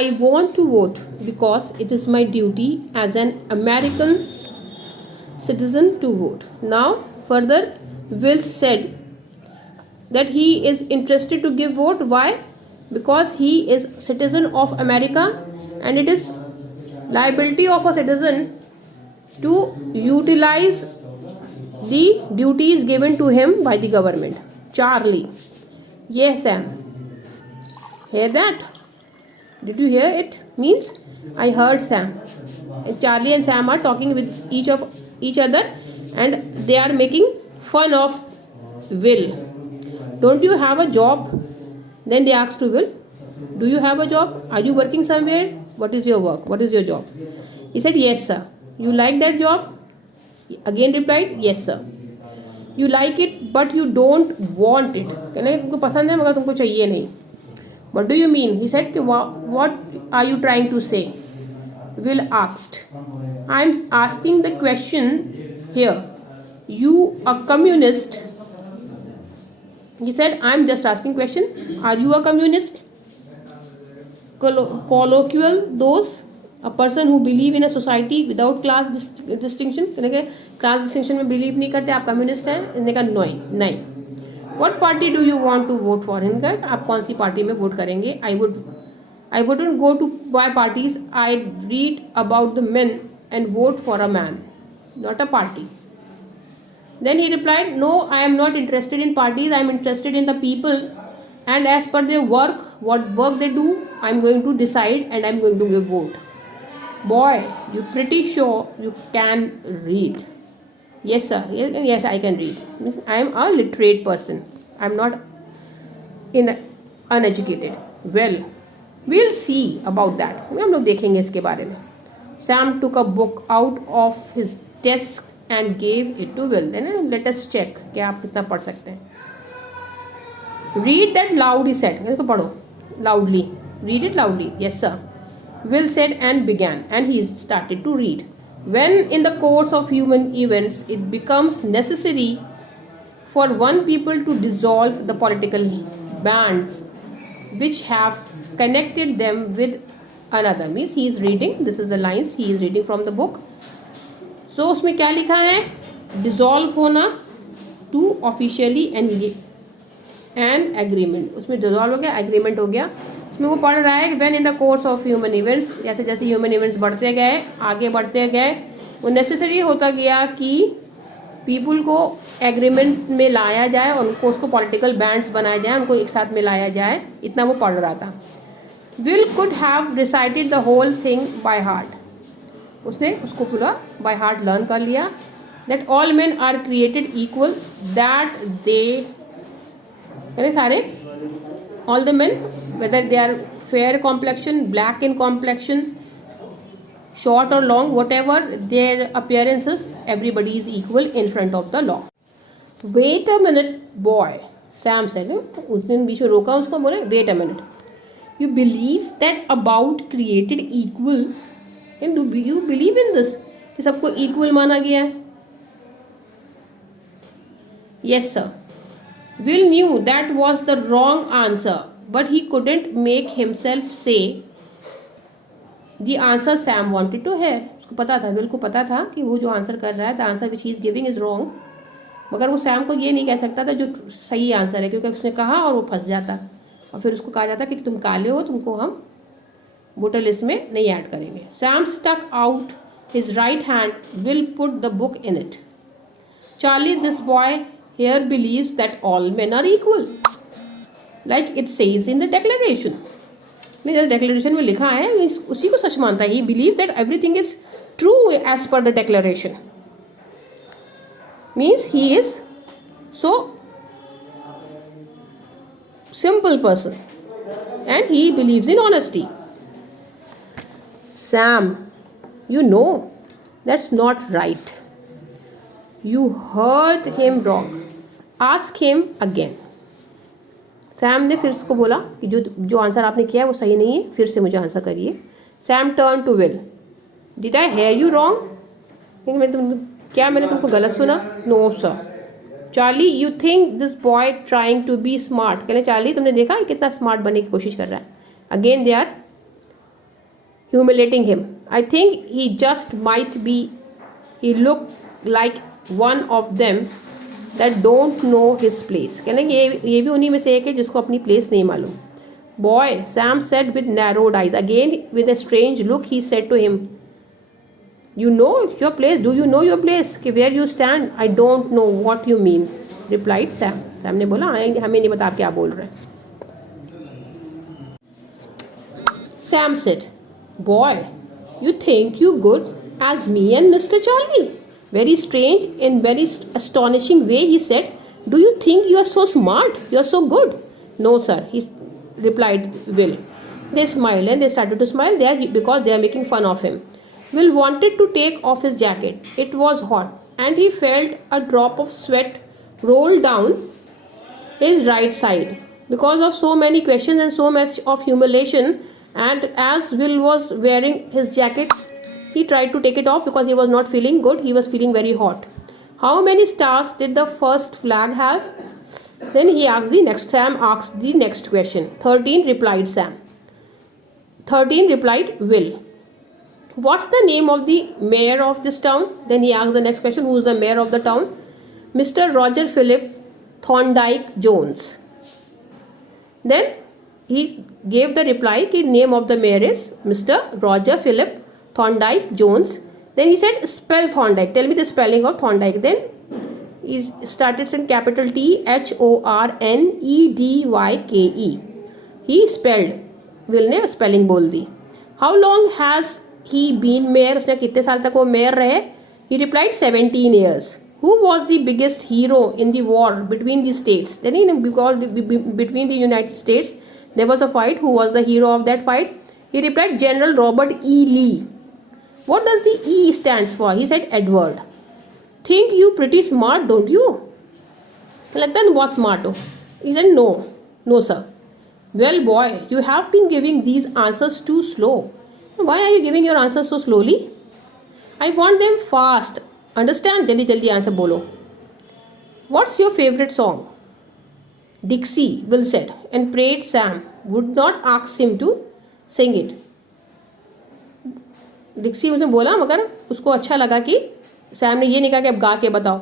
I want to vote because it is my duty as an American citizen to vote. Now further, Will said that he is interested to give vote. Why? Because he is citizen of America, and it is liability of a citizen to utilize the duties given to him by the government. Charlie, yes Sam, hear that? Did you hear it? Means I heard Sam. Charlie and Sam are talking with each other, and they are making fun of Will. Don't you have a job? Then they asked to Will, do you have a job? Are you working somewhere? What is your work? What is your job? He said, yes sir. You like that job? Again replied, yes sir. You like it but you don't want it. कहना तुमको पसंद है मगर तुमको चाहिए नहीं. What do you mean? He said, what are you trying to say? Will asked. I am asking the question here. You a communist? He said, I am just asking question. Are you a communist? Colloquial those, a person who believe in a society without class distinction. Class distinction में believe नहीं करते, आप communist हैं. इन्होंने कहा नहीं. What party do you want to vote for? इनका आप कौन सी पार्टी में वोट करेंगे? I wouldn't go to buy parties. I'd read about the men and vote for a man, not a party. Then he replied, no, I am not interested in parties. I am interested in the people, and as per their work, what work they do, I am going to decide and I am going to give vote. Boy, you pretty sure you can read? Yes sir. Yes, I can read. I am a literate person. I am not uneducated. Well, we'll see about that. हम लोग देखेंगे इसके बारे में. Sam took a book out of his desk and gave it to Will. Then let us check कि आप कितना पढ़ सकते हैं. Read that loud, he said. इसको पढ़ो loudly. Read it loudly. Yes sir. Will said and began, and he started to read. When in the course of human events it becomes necessary for one people to dissolve the political bands which have connected them with another. Means he is reading, this is the lines he is reading from the book. So उसमें क्या लिखा है? Dissolve होना, to officially an agreement. उसमें dissolve हो गया, agreement हो गया. इसमें वो पढ़ रहा है when in the course of human events, जैसे जैसे ह्यूमन इवेंट्स बढ़ते गए, आगे बढ़ते गए, वो नेसेसरी होता गया कि पीपल को एग्रीमेंट में लाया जाए और उनको उसको पॉलिटिकल बैंड्स बनाया जाए, उनको एक साथ में लाया जाए. इतना वो पढ़ रहा था. Will could have recited the whole thing by heart. उसने उसको पूरा बाय हार्ट लर्न कर लिया. That all men are created equal, that they यानी सारे all the men, whether they are fair complexion, black in complexion, short or long, whatever their appearances, everybody is equal in front of the law. Wait a minute boy, Sam said. उसने बीच में रोका उसको, बोले wait a minute, you believe that about created equal, and do you believe in this कि सबको equal माना गया है? Yes sir. Will knew that was the wrong answer, but he couldn't make himself say the answer Sam wanted to hear. उसको पता था, Will को पता था कि वो जो आंसर कर रहा है, the answer which he is giving is wrong, मगर वो Sam को ये नहीं कह सकता था जो सही आंसर है, क्योंकि उसने कहा और वो फंस जाता, और फिर उसको कहा जाता कि तुम काले हो, तुमको हम वोटर लिस्ट में नहीं ऐड करेंगे. Sam stuck out his right hand. Will put the book in it. Charlie, this boy here believes that all men are equal, like it says in the declaration. नहीं, declaration में लिखा है, उसी को सच मानता है. He believes that everything is true as per the declaration. Means he is so simple person, and he believes in honesty. Sam, you know that's not right. You heard him wrong. Ask him again. Sam ने फिर उसको बोला कि जो answer आपने किया है वो सही नहीं है, फिर से मुझे आंसर करिए. Sam turn to Will. Did I hear you wrong? मैंने तुमको गलत सुना? No sir. Charlie, you think this boy trying to be smart. कहने चार्ली, तुमने देखा कितना स्मार्ट बनने की कोशिश कर रहा है. Again they are humiliating him. I think he just might be, he looked like one of them that don't know his place. कहना ये भी उन्हीं में से एक है जिसको अपनी place नहीं मालूम. Boy, Sam said with narrowed eyes. Again with a strange look he said to him, you know your place? Do you know your place? कि where you stand? I don't know what you mean, replied Sam. Sam ने बोला हमें नहीं पता आप क्या बोल रहे हैं. Sam said, boy, you think you good as me and Mr. Charlie? Very strange, in very astonishing way he said, do you think you are so smart? You are so good? No sir, he replied Will. They smiled and they started to smile there because they are making fun of him. Will wanted to take off his jacket. It was hot and he felt a drop of sweat roll down his right side because of so many questions and so much of humiliation. And as Will was wearing his jacket, he tried to take it off because he was not feeling good. He was feeling very hot. How many stars did the first flag have? Then he asked the next. Sam asked the next question. 13, replied Sam. 13, replied Will. What's the name of the mayor of this town? Then he asked the next question. Who is the mayor of the town? Mr. Roger Philip Thorndyke Jones. Then he gave the reply कि name of the mayor is Mr. Roger Philip Thorndyke Jones. Then he said spell Thorndyke. Tell me the spelling of Thorndyke. Then he started in capital T H O R N E D Y K E. He spelled. Will ने spelling बोल दी. How long has he been mayor? उसने कितने साल तक वो mayor रहे? He replied 17 years. Who was the biggest hero in the war between the states? Then because between the United States there was a fight. Who was the hero of that fight? He replied General Robert E. Lee. What does the E stands for? He said Edward. Think you pretty smart, don't you? Like then what smart? He said no sir. Well boy, you have been giving these answers too slow. Why are you giving your answers so slowly? I want them fast. Understand? जल्दी जल्दी answer बोलो. What's your favorite song? Dixie, Will said, and prayed Sam would not ask him to sing it. Dixie उसने बोला मगर उसको अच्छा लगा कि सैम ने ये नहीं कहा कि अब गा के बताओ.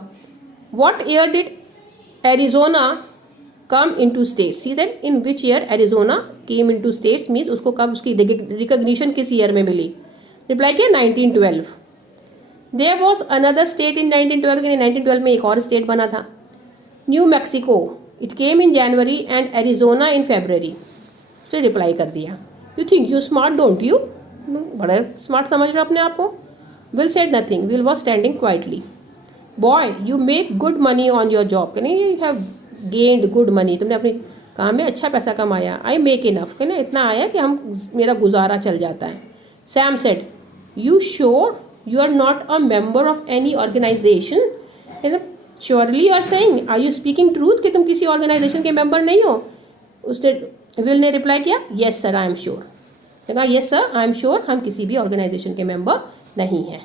What year did Arizona come into states? He said in which year Arizona came into states means उसको कब उसकी recognition किस year में मिली. Reply किया 1912. There was another state in 1912. 1912 में एक और state बना था. New Mexico. It came in January and Arizona in February. उसने रिप्लाई कर दिया. You think you smart, don't you? बड़ा smart समझ रहे हो अपने आप को. Will said nothing. Will was standing quietly. Boy, you make good money on your job. कहने you have gained good money. तुमने अपने काम में अच्छा पैसा कमाया. I make enough. कहने इतना आया कि मेरा गुजारा चल जाता है. Sam said, you sure you are not a member of any organization? Surely you are saying, are you speaking truth कि तुम किसी ऑर्गेनाइजेशन के मेंबर नहीं हो? उसने विल ने रिप्लाई किया yes sir I am sure. कहा yes sir I am sure हम किसी भी ऑर्गेनाइजेशन के मेंबर नहीं हैं.